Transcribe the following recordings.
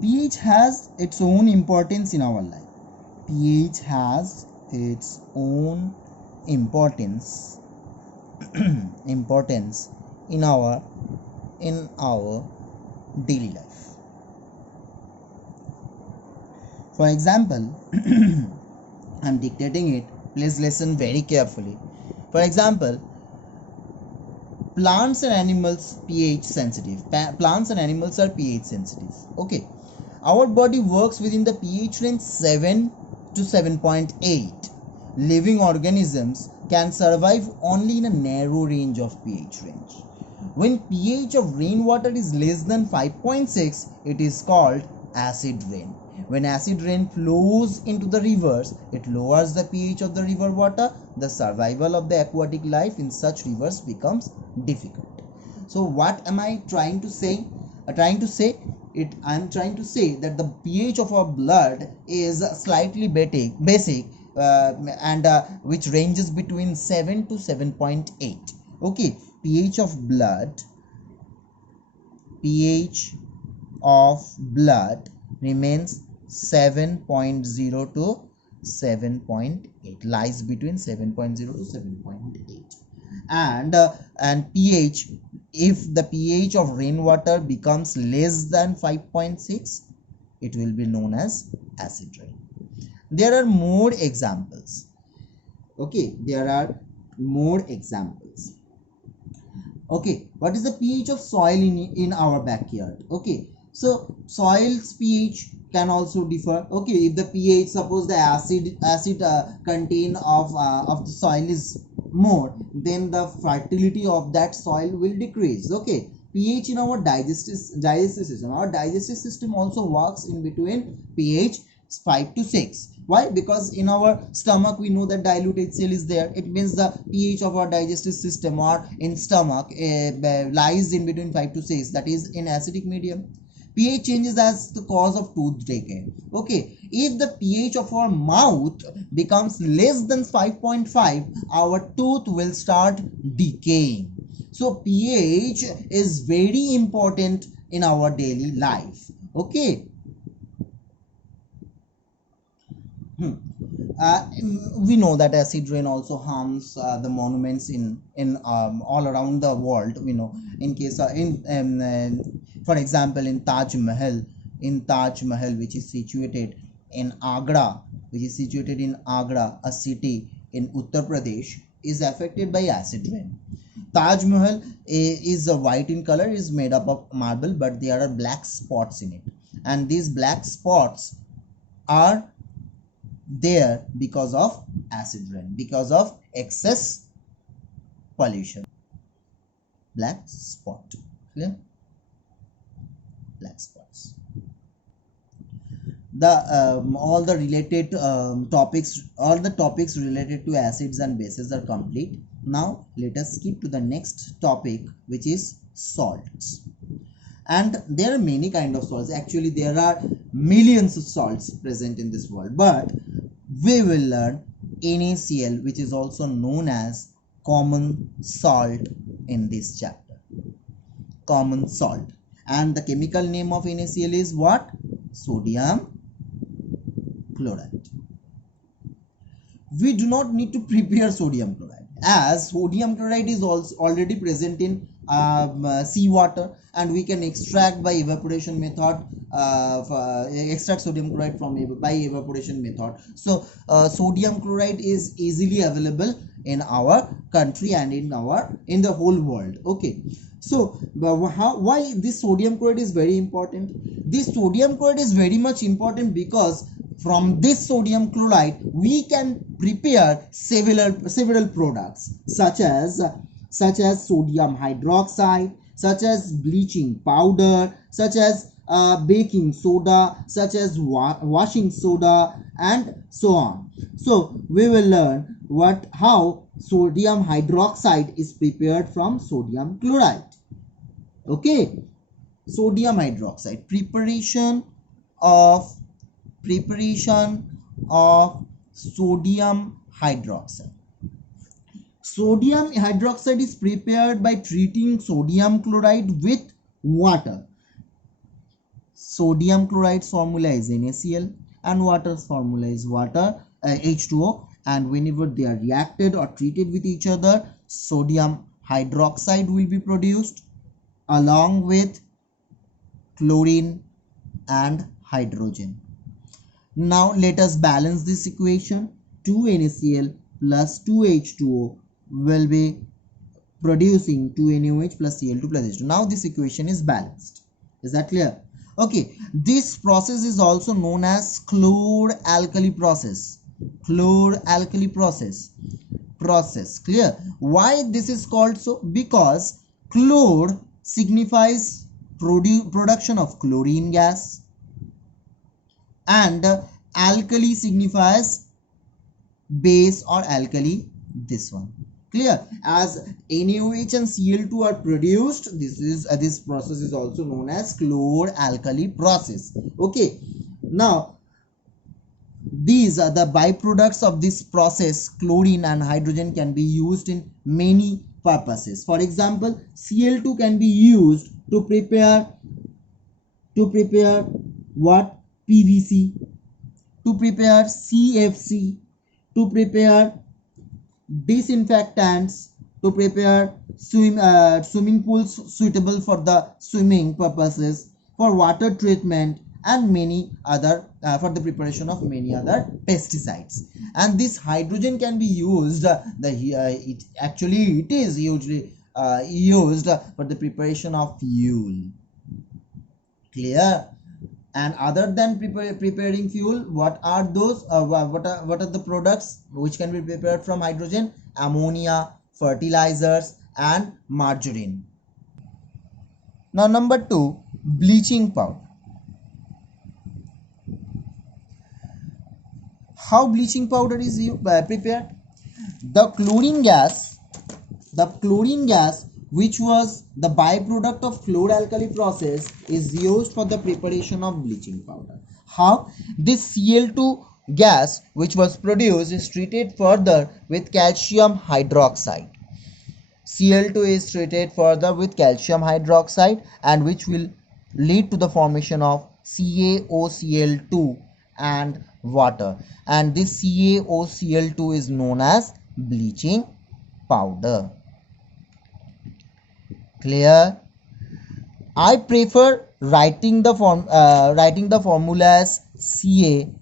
pH has its own importance in our life. pH has its own importance importance in our daily life. For example, I'm dictating it, please listen very carefully. For example, plants and animals pH sensitive. Plants and animals are pH sensitive. Okay, our body works within the pH range 7 to 7.8. Living organisms can survive only in a narrow range of pH range. When pH of rainwater is less than 5.6, it is called acid rain. When acid rain flows into the rivers, it lowers the pH of the river water. The survival of the aquatic life in such rivers becomes difficult. So what am I trying to say? I'm trying to say that the pH of our blood is slightly basic, and which ranges between 7 to 7.8. Okay, pH of blood remains 7.0 to 7.8, lies between 7.0 to 7.8. And pH, if the pH of rainwater becomes less than 5.6, it will be known as acid rain. There are more examples. Okay, there are more examples. Okay, what is the pH of soil in our backyard? Okay, so soil's pH can also differ. Okay, if the pH, suppose the acid content of the soil is more, then the fertility of that soil will decrease. Okay, pH in our digestive system. Our digestive system also works in between pH 5 to 6. Why? Because in our stomach we know that dilute HCl is there. It means the pH of our digestive system or in stomach lies in between 5 to 6, that is in acidic medium. pH changes as the cause of tooth decay. Okay, if the pH of our mouth becomes less than 5.5, our tooth will start decaying. So pH is very important in our daily life. Okay. We know that acid rain also harms the monuments in all around the world. We know, in case for example, in Taj Mahal, which is situated in Agra, a city in Uttar Pradesh, is affected by acid rain. Taj Mahal is white in color, is made up of marble, but there are black spots in it, and these black spots are there because of acid rain, because of excess pollution. Black spot, clear? Black spots. The all the related all the topics related to acids and bases are complete. Now let us skip to the next topic, which is salts. And there are many kind of salts. Actually, there are millions of salts present in this world, but we will learn NaCl, which is also known as common salt, in this chapter. Common salt. And the chemical name of NaCl is what? Sodium chloride. We do not need to prepare sodium chloride, as sodium chloride is also already present in seawater, and we can extract by evaporation method, extract sodium chloride by evaporation method. So sodium chloride is easily available in our country and in the whole world. Okay, so why this sodium chloride is very important? This sodium chloride is very much important because from this sodium chloride we can prepare several products, such as sodium hydroxide, such as bleaching powder, such as baking soda, such as washing soda, and so on. So we will learn how sodium hydroxide is prepared from sodium chloride. Okay, sodium hydroxide, preparation of sodium hydroxide. Sodium hydroxide is prepared by treating sodium chloride with water. Sodium chloride's formula is NaCl and water's formula is water H2O, and whenever they are reacted or treated with each other, sodium hydroxide will be produced along with chlorine and hydrogen. Now let us balance this equation. 2 NaCl plus 2 H2O will be producing 2 NaOH plus Cl2 plus H2. Now this equation is balanced. Is that clear? Okay, this process is also known as chlor-alkali process. Chlor-alkali process. Clear? Why this is called so? Because chlor signifies production of chlorine gas, and alkali signifies base or alkali, this one. Clear? As NaOH and Cl2 are produced, this process is also known as chlor-alkali process. Okay, now these are the byproducts of this process. Chlorine and hydrogen can be used in many purposes. For example, Cl2 can be used to prepare what? PVC, to prepare CFC, to prepare disinfectants, to prepare swimming pools suitable for the swimming purposes, for water treatment, and many other for the preparation of many other pesticides. And this hydrogen can be used it is usually used for the preparation of fuel. Clear? And other than preparing fuel, what are those what are the products which can be prepared from hydrogen? Ammonia, fertilizers, and margarine. Now number 2, bleaching powder. How bleaching powder is prepared? The chlorine gas which was the byproduct of chlor-alkali process is used for the preparation of bleaching powder. How? This Cl2 gas which was produced is treated further with calcium hydroxide. Cl2 is treated further with calcium hydroxide, and which will lead to the formation of CaOCl2 and water, and this CaOCl2 is known as bleaching powder. Clear? I prefer writing the formula as CaOClCl.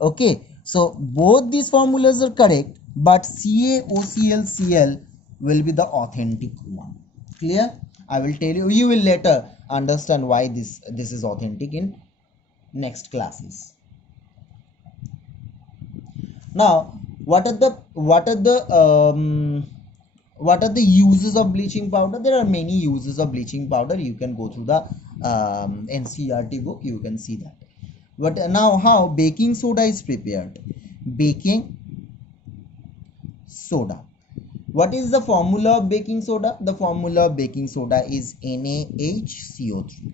Okay, so both these formulas are correct, but CaOClCl will be the authentic one. Clear? I will tell you. You will later understand why this is authentic in next classes. Now, what are the uses of bleaching powder? There are many uses of bleaching powder. You can go through the NCERT book. You can see that. But now, how baking soda is prepared? Baking soda. What is the formula of baking soda? The formula of baking soda is NaHCO3.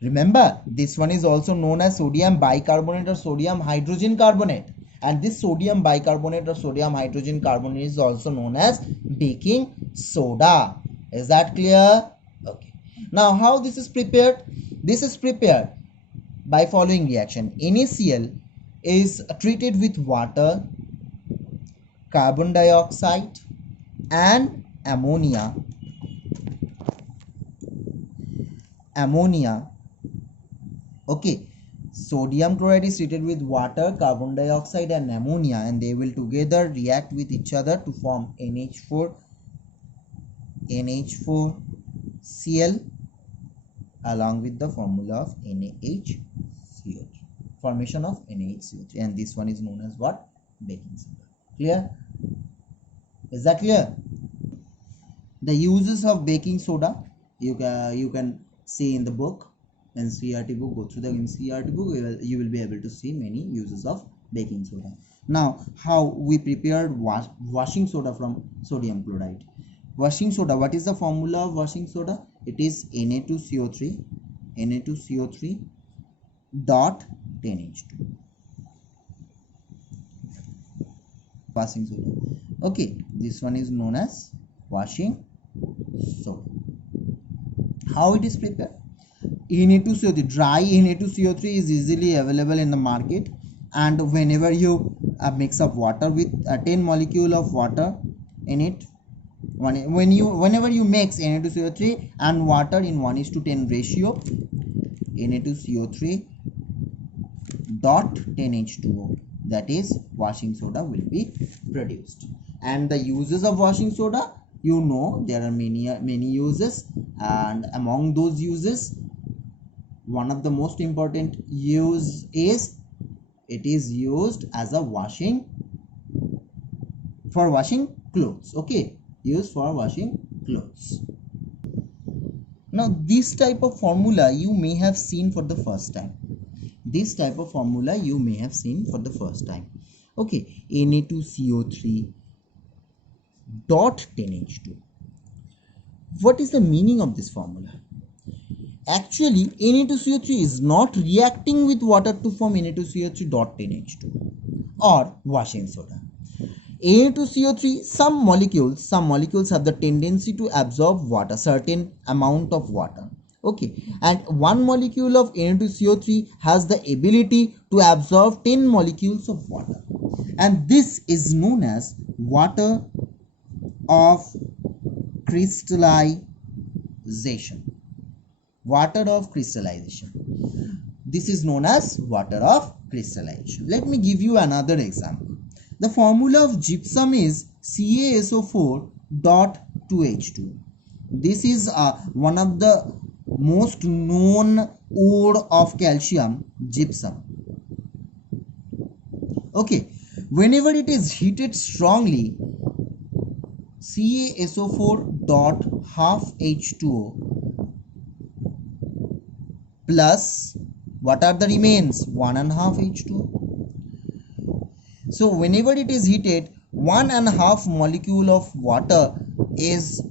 Remember, this one is also known as sodium bicarbonate or sodium hydrogen carbonate. And this sodium bicarbonate or sodium hydrogen carbonate is also known as baking soda. Is that clear? Okay. Now, how this is prepared? This is prepared by following reaction. NaCl is treated with water, carbon dioxide, and ammonia. Okay, sodium chloride is treated with water, carbon dioxide, and ammonia, and they will together react with each other to form NH4Cl along with the formula of NaHCO3, formation of NaHCO3, and this one is known as what? Baking soda. Clear? Is that clear? The uses of baking soda you can see in the book, NCERT book. Go through the NCERT book, you will be able to see many uses of baking soda. Now, how we prepared washing soda from sodium chloride? Washing soda, what is the formula of washing soda? It is Na2CO3 dot 10H2. Washing soda. Okay, this one is known as washing soda. How it is prepared? Na2CO3, dry Na2CO3 is easily available in the market, and whenever you mix up water with 10 molecule of water in it, whenever you mix Na2CO3 and water in 1:10 ratio, Na2CO3 dot 10H2O, that is washing soda, will be produced. And the uses of washing soda, you know, there are many uses, and among those uses, one of the most important use is it is used as a for washing clothes. Okay, used for washing clothes. Now this type of formula you may have seen for the first time. Okay, Na2CO3 dot 10H2. What is the meaning of this formula? Actually, Na2CO3 is not reacting with water to form Na2CO3 dot 10H2 or washing soda. Na2CO3, some molecules have the tendency to absorb water, certain amount of water. Okay, and one molecule of Na2CO3 has the ability to absorb 10 molecules of water, and this is known as water of crystallization. This is known as water of crystallization. Let me give you another example. The formula of gypsum is CaSO4 dot 2H2. This is one of the most known ore of calcium, gypsum. Okay, whenever it is heated strongly, CaSO4 dot half H2O plus what are the remains? 1.5 H2O. So whenever it is heated, 1.5 molecule of water is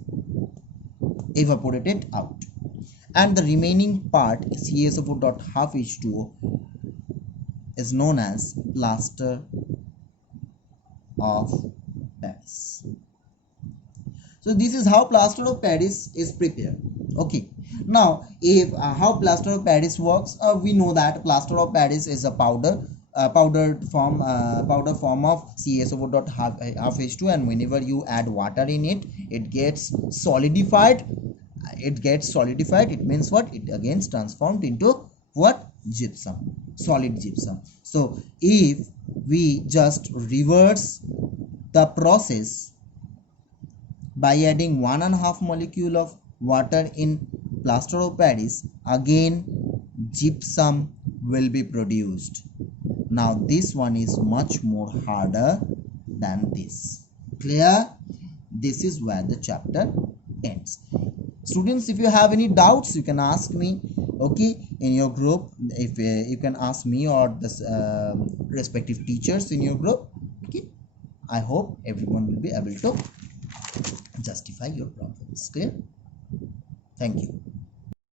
evaporated out, and the remaining part, CaSO4 dot half H2O, is known as plaster of Paris. So this is how plaster of Paris is prepared. Okay, now if how plaster of Paris works, we know that plaster of Paris is a powdered form of CaSO4 dot half H2, and whenever you add water in it, it gets solidified. It means what? It again transformed into what? Gypsum, solid gypsum. So if we just reverse the process by adding 1.5 molecule of water in plaster of Paris, again gypsum will be produced. Now this one is much more harder than this. Clear? This is where the chapter ends. Students, if you have any doubts, you can ask me, okay, in your group. If you can ask me or the respective teachers in your group. Okay, I hope everyone will be able to justify your problems. Clear? Thank you.